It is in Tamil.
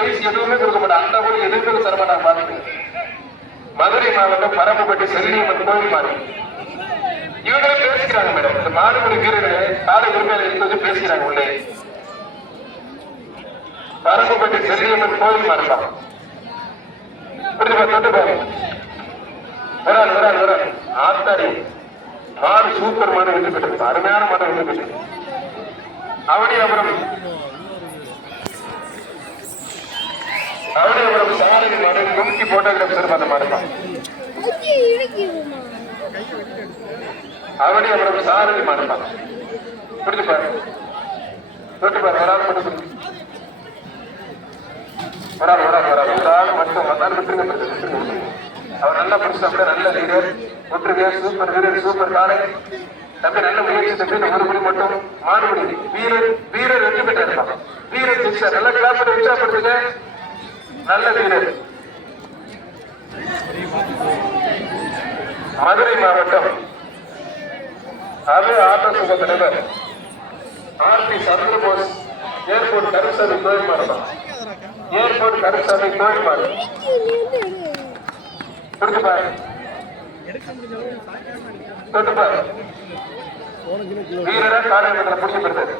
பிரைஸ் எதுவுமே கொடுக்க மாட்டாங்க. அந்த போல எதுவுமே தர மாட்டாங்க. பாத்துங்க, மதுரை மாவட்டம் பரமப்பட்டி செல்லியம்மன் கோயில் மாடு. இவங்களே பேசிக்கிறாங்க மேடம். இந்த மாடுபடி வீரர்களே காலை உரிமையில எடுத்து பேசிக்கிறாங்க. உள்ளே பரமப்பட்டி செல்லியம்மன் கோயில் மாடுதான். தொட்டு பாருங்க. வராது ஆத்தாடி மாடு சூப்பர் மாடு வெற்றி பெற்றது. அருமையான மாடு வெற்றி பெற்றது. அவனியபுரம் சாரதி மாடு கும்கி போட்டோகிராஃப் சார் அந்த மாடு தான். அவனியபுரம் சாரதி மாடு தான். புரிஞ்சு பாரு, தொட்டு பாரு. வராது மட்டும் வந்தாலும் விட்டுருங்க. அவர் நல்ல புருஷன், அப்படியே நல்ல லீடர், ஒற்றுமையா சூப்பர் வீரர், சூப்பர் காலை தம்பி, நல்ல முயற்சி தம்பி. இந்த ஒரு முடி மட்டும் மாடுபடி வீரர் வெற்றி பெற்றார். வீரர் ஜெயிச்சார். நல்ல கிளாஸ் உற்சாகப்படுத்துங்க. நல்ல வீரர். மதுரை மாவட்டம் அது ஆட்டோ சுக தலைவர் ஆர்பி சந்திரபோஸ் ஏர்போர்ட் கருசாமி கோயில் மாவட்டம். ஏர்போர்ட் கருசாமி கோயில் மாவட்டம். தொட்டு பாரு. வீரரா காலையில் பிடிச்சி பெற்றது.